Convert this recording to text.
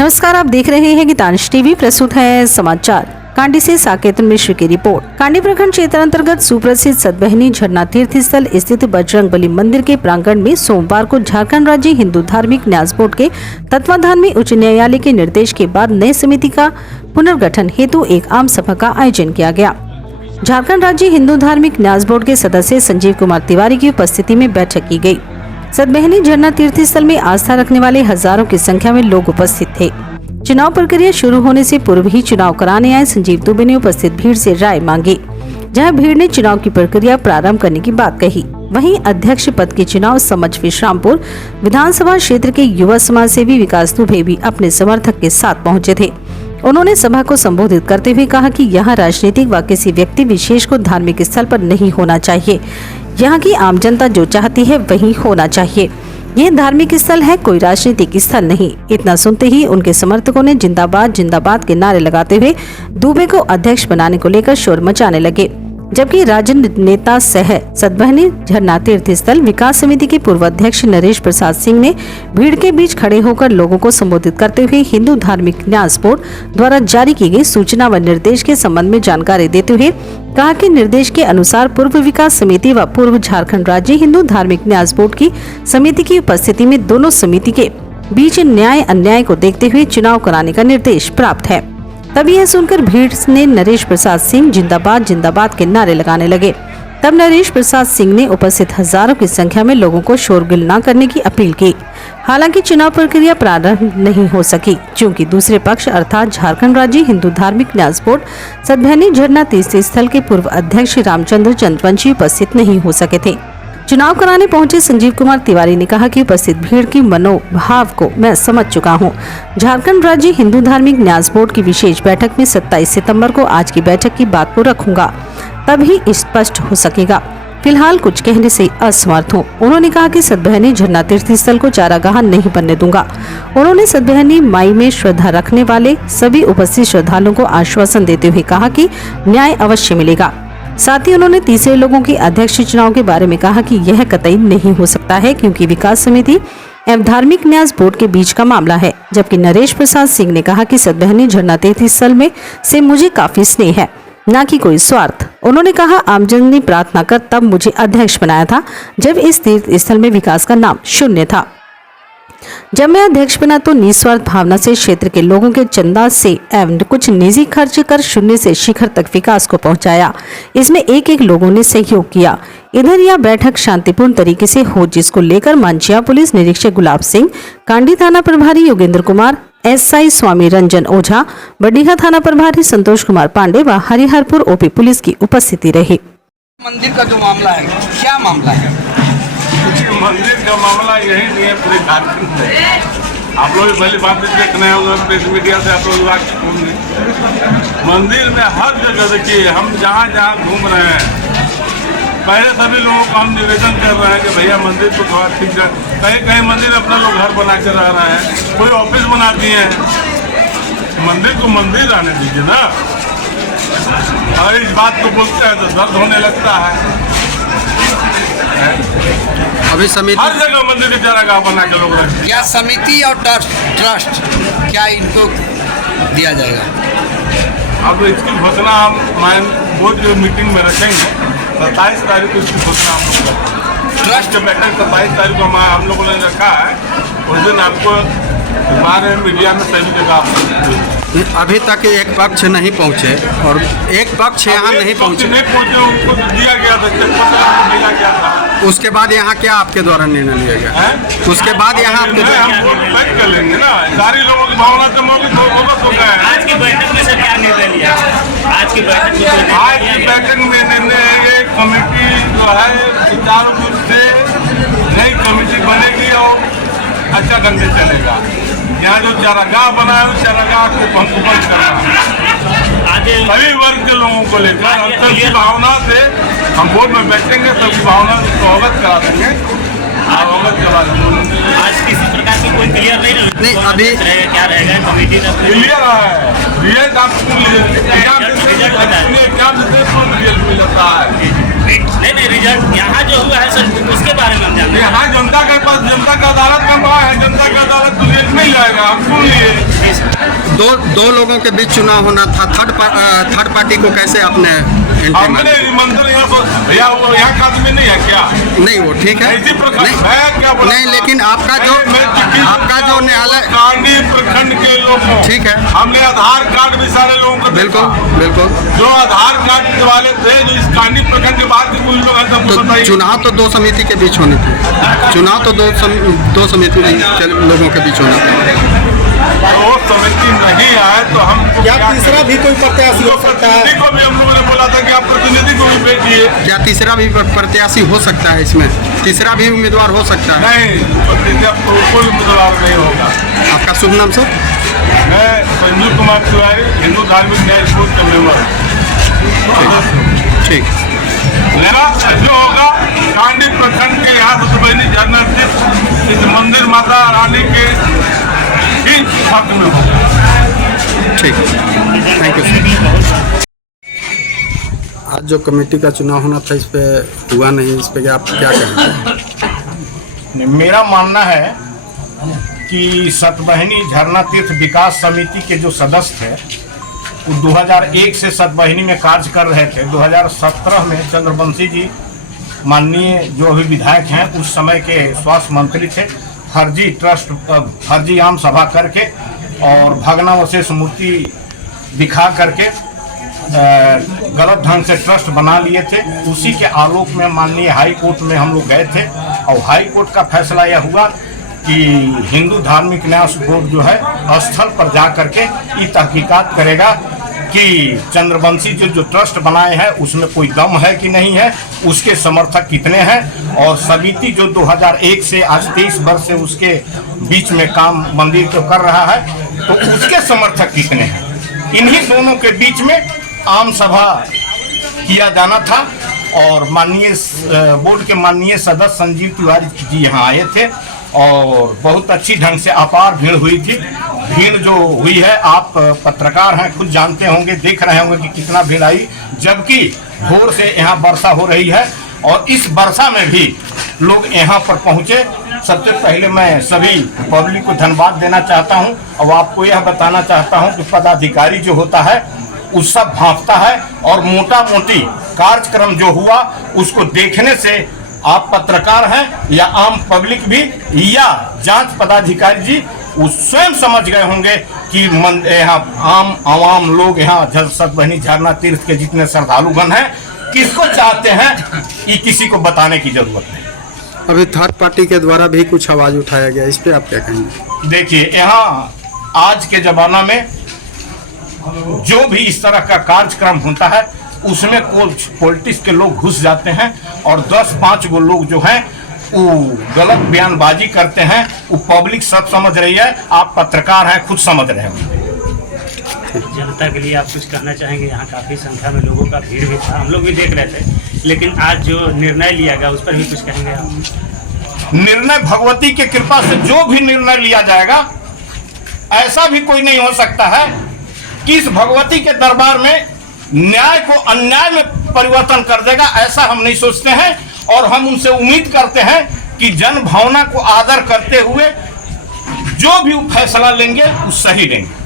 नमस्कार, आप देख रहे हैं गीतांश टीवी। प्रस्तुत है समाचार। कांडी से साकेत मिश्र की रिपोर्ट। कांडी प्रखंड क्षेत्र अंतर्गत सुप्रसिद्ध सतबहनी झरना तीर्थ स्थल स्थित बजरंगबली मंदिर के प्रांगण में सोमवार को झारखंड राज्य हिंदू धार्मिक न्यास बोर्ड के तत्वाधान में उच्च न्यायालय के निर्देश के बाद नई समिति का पुनर्गठन हेतु एक आम सभा का आयोजन किया गया। झारखंड राज्य हिंदू धार्मिक न्यास बोर्ड के सदस्य संजीव कुमार तिवारी की उपस्थिति में बैठक की गई। सतबहनी झरना तीर्थ स्थल में आस्था रखने वाले हजारों की संख्या में लोग उपस्थित थे। चुनाव प्रक्रिया शुरू होने से पूर्व ही चुनाव कराने आए संजीव दुबे ने उपस्थित भीड़ से राय मांगी, जहां भीड़ ने चुनाव की प्रक्रिया प्रारंभ करने की बात कही। वहीं अध्यक्ष पद के चुनाव समझ विश्रामपुर विधानसभा क्षेत्र के युवा समाज सेवी विकास दुबे भी अपने समर्थक के साथ पहुंचे थे। उन्होंने सभा को संबोधित करते हुए कहा कि यहाँ राजनीतिक व किसी व्यक्ति विशेष को धार्मिक स्थल पर नहीं होना चाहिए। यहाँ की आम जनता जो चाहती है वही होना चाहिए। यह धार्मिक स्थल है, कोई राजनीतिक स्थल नहीं। इतना सुनते ही उनके समर्थकों ने जिंदाबाद जिंदाबाद के नारे लगाते हुए दुबे को अध्यक्ष बनाने को लेकर शोर मचाने लगे। जबकि राजनीतिक नेता सह सतबहनी झरना तीर्थ स्थल विकास समिति के पूर्व अध्यक्ष नरेश प्रसाद सिंह ने भीड़ के बीच खड़े होकर लोगों को संबोधित करते हुए हिंदू धार्मिक न्यास बोर्ड द्वारा जारी की गई सूचना व निर्देश के संबंध में जानकारी देते हुए कहा कि निर्देश के अनुसार पूर्व विकास समिति व पूर्व झारखंड राज्य हिंदू धार्मिक न्यास बोर्ड की समिति की उपस्थिति में दोनों समिति के बीच न्याय अन्याय को देखते हुए चुनाव कराने का निर्देश प्राप्त है। तब यह सुनकर भीड़ ने नरेश प्रसाद सिंह जिंदाबाद जिंदाबाद के नारे लगाने लगे। तब नरेश प्रसाद सिंह ने उपस्थित हजारों की संख्या में लोगों को शोरगुल न करने की अपील की। हालांकि चुनाव प्रक्रिया प्रारंभ नहीं हो सकी, क्योंकि दूसरे पक्ष अर्थात झारखंड राज्य हिंदू धार्मिक न्यास बोर्ड सतबहनी झरना तीर्थ स्थल के पूर्व अध्यक्ष रामचंद्र चंद्रवंशी उपस्थित नहीं हो सके थे। चुनाव कराने पहुंचे संजीव कुमार तिवारी ने कहा कि उपस्थित भीड़ की मनोभाव को मैं समझ चुका हूं। झारखंड राज्य हिंदू धार्मिक न्यास बोर्ड की विशेष बैठक में 27 सितंबर को आज की बैठक की बात को रखूंगा, तभी स्पष्ट हो सकेगा। फिलहाल कुछ कहने से असमर्थ हूं। उन्होंने कहा कि सतबहनी झरना तीर्थ स्थल को चारागाह नहीं बनने दूंगा। उन्होंने सतबहनी माई में श्रद्धा रखने वाले सभी उपस्थित श्रद्धालुओं को आश्वासन देते हुए कहा कि न्याय अवश्य मिलेगा। साथ ही उन्होंने तीसरे लोगों के अध्यक्ष चुनाव के बारे में कहा कि यह कतई नहीं हो सकता है, क्योंकि विकास समिति एवं धार्मिक न्यास बोर्ड के बीच का मामला है। जबकि नरेश प्रसाद सिंह ने कहा कि सतबहनी झरना तीर्थ स्थल में से मुझे काफी स्नेह है, न कि कोई स्वार्थ। उन्होंने कहा आमजन ने प्रार्थना कर तब मुझे अध्यक्ष बनाया था, जब इस तीर्थ स्थल में विकास का नाम शून्य था। जब मैं अध्यक्ष बना तो निस्वार्थ भावना से क्षेत्र के लोगों के चंदा से एवं कुछ निजी खर्च कर शून्य से शिखर तक विकास को पहुंचाया। इसमें एक एक लोगों ने सहयोग किया। इधर यह बैठक शांतिपूर्ण तरीके से हो, जिसको लेकर मांझिया पुलिस निरीक्षक गुलाब सिंह, कांडी थाना प्रभारी योगेंद्र कुमार, एसआई स्वामी रंजन ओझा, बडीहा थाना प्रभारी संतोष कुमार पांडे व हरिहरपुर ओपी पुलिस की उपस्थिति रही। मंदिर का जो मामला है, क्या मामला है? मंदिर का मामला यही नहीं है, पूरे झारखंड में आप लोग पहली बात देखना होगा, प्रेस मीडिया से आप लोग मंदिर में हर जगह देखिए, हम जहाँ जहाँ घूम रहे हैं पहले सभी लोगों को हम निवेदन कर रहे हैं कि भैया मंदिर को थोड़ा ठीक है। कहीं कहीं मंदिर अपना लोग घर बना कर रह रहे हैं, कोई ऑफिस बना दिए हैं। मंदिर को मंदिर रहने दीजिए ना। और इस बात को बोलते हैं तो दर्द होने लगता है। अभी समिति हर जगह मंदिर की चारागाह बना के लोग रहे। क्या समिति और ट्रस्ट क्या इनको दिया जाएगा? अब इसकी घोषणा हम बोर्ड की मीटिंग में रखेंगे। 27 तारीख को इसकी घोषणा हम लोग ट्रस्ट के बैठक 27 तारीख को हम लोगों ने रखा है। उस दिन आपको बारे में मीडिया में सभी जगह अभी तक एक पक्ष नहीं पहुंचे और एक पक्ष यहाँ नहीं पहुंचे, उनको दिया गया था, मिला गया था। उसके बाद यहाँ क्या आपके द्वारा निर्णय लिया गया है? उसके बाद यहाँ आपके हम बैठ कर लेंगे ना। सारी लोगों की भावना से मौलिक हो गए। आज की बैठक में सर क्या निर्णय लिया? आज की बैठक में निर्णय है ये कमेटी जो है सुचारू रूप से नई कमेटी बनेगी और अच्छा ढंग से चलेगा। यहाँ जो चारागाह बना है उस चारागाह को बंद करना सभी वर्ग के लोगों को लेकर सबकी भावना से हम बोर्ड में बैठेंगे, सबकी भावना को अवगत करा देंगे। अवगत करा देंगे। आज किसी प्रकार की कोई क्लियर नहीं अभी क्या रहेगा कमेटी का क्लियर है। रिजल्ट आपको मिल जाता है। नहीं रिजल्ट यहाँ जो हुआ है सर उसके बारे में हम जानते हैं। यहाँ जनता के पास जनता का अदालत का है, जनता का अदालत तो रिजल्ट मिल जाएगा। हम सुन लिए जी सर। दो लोगों के बीच चुनाव होना था, थर्ड पार्टी को कैसे आपने एंट्री हमने मंदिर यहाँ पर भैया वो यहाँ का आदमी नहीं है क्या? नहीं, वो ठीक है, इसी प्रकार नहीं, मैं क्या बोला नहीं, लेकिन आपका जो न्यायालय कांडी प्रखंड के लोगों, ठीक है, हमने आधार कार्ड भी सारे लोगों को बिल्कुल बिल्कुल, जो आधार कार्ड वाले थे, जो इस कांडी प्रखंड के बाद के कुछ लोग हैं, सबको तो बताइए। चुनाव तो दो समिति के बीच होनी थी, चुनाव तो दो समिति के लोगों के बीच होना था। वो समिति नहीं आए तो हम क्या तीसरा भी कोई प्रत्याशी हो सकता है? को भी हम लोगों ने बोला था कि आप प्रतिनिधि को भी भेजिए। क्या तीसरा भी प्रत्याशी हो सकता है इसमें? तीसरा भी उम्मीदवार हो सकता है? नहीं, कोई उम्मीदवार नहीं होगा। आपका शुभ नाम सर? मैं संजू कुमार तिवारी, हिंदू धार्मिक न्याय बोर्ड का मेंबर। ठीक, मेरा जो होगा कांडी प्रखंड के यहाँ सतबहिनी झरना स्थित इस मंदिर माता रानी के ही हक में होगा। ठीक, थैंक यू सर। आज जो कमेटी का चुनाव होना था, इस पे हुआ नहीं, इस पे आप क्या कहेंगे? मेरा मानना है कि सतबहिनी झरना तीर्थ विकास समिति के जो सदस्य थे वो 2001 से सतबहिनी में कार्य कर रहे थे। 2017 में चंद्रवंशी जी माननीय जो अभी विधायक हैं उस समय के स्वास्थ्य मंत्री थे, फर्जी आम सभा करके और भग्नावशेष मूर्ति दिखा करके गलत ढंग से ट्रस्ट बना लिए थे। उसी के आलोक में माननीय हाई कोर्ट में हम लोग गए थे और हाई कोर्ट का फैसला यह हुआ कि हिंदू धार्मिक न्याय बोर्ड जो है स्थल पर जा करके ये तहकीकात करेगा कि चंद्रवंशी जो ट्रस्ट बनाए हैं उसमें कोई दम है कि नहीं है, उसके समर्थक कितने हैं, और समिति जो 2001 से आज 23 वर्ष से उसके बीच में काम मंदिर को कर रहा है तो उसके समर्थक कितने हैं। इन्हीं दोनों के बीच में आम सभा किया जाना था और माननीय बोर्ड के माननीय सदस्य संजीव तिवारी जी यहाँ आए थे और बहुत अच्छी ढंग से अपार भीड़ हुई थी। भीड़ जो हुई है, आप पत्रकार हैं, खुद जानते होंगे, देख रहे होंगे कि कितना भीड़ आई, जबकि भोर से यहाँ वर्षा हो रही है और इस वर्षा में भी लोग यहाँ पर पहुँचे। सबसे पहले मैं सभी पब्लिक को धन्यवाद देना चाहता हूँ और आपको यह बताना चाहता हूँ कि पदाधिकारी जो होता है उस सब भांपता है और मोटा मोटी कार्यक्रम जो हुआ उसको देखने से आप पत्रकार हैं या आम पब्लिक भी या जांच पदाधिकारी जी उस स्वयं समझ गए होंगे कि यहाँ आम आवाम लोग यहाँ सतबहिनी झरना तीर्थ के जितने श्रद्धालुगण हैं किसको चाहते हैं ये किसी को बताने की जरूरत नहीं। अभी थर्ड पार्टी के द्वारा भी कुछ आवाज उठाया गया, इस पे आप क्या कहेंगे? देखिए, यहाँ आज के जमाना में जो भी इस तरह का कार्यक्रम होता है उसमें कुछ पॉलिटिक्स के लोग घुस जाते हैं और 10-5 गो लोग जो हैं वो गलत बयानबाजी करते हैं। वो पब्लिक सब समझ रही है, आप पत्रकार हैं, खुद समझ रहे हैं। जनता के लिए आप कुछ कहना चाहेंगे? यहाँ काफ़ी संख्या में लोगों का भीड़ भी था, हम लोग भी देख रहे थे, लेकिन आज जो निर्णय लिया गया उस पर भी कुछ कहेंगे आप? निर्णय भगवती की कृपा से जो भी निर्णय लिया जाएगा, ऐसा भी कोई नहीं हो सकता है कि इस भगवती के दरबार में न्याय को अन्याय में परिवर्तन कर देगा, ऐसा हम नहीं सोचते हैं। और हम उनसे उम्मीद करते हैं कि जन भावना को आदर करते हुए जो भी फैसला लेंगे वो सही लेंगे।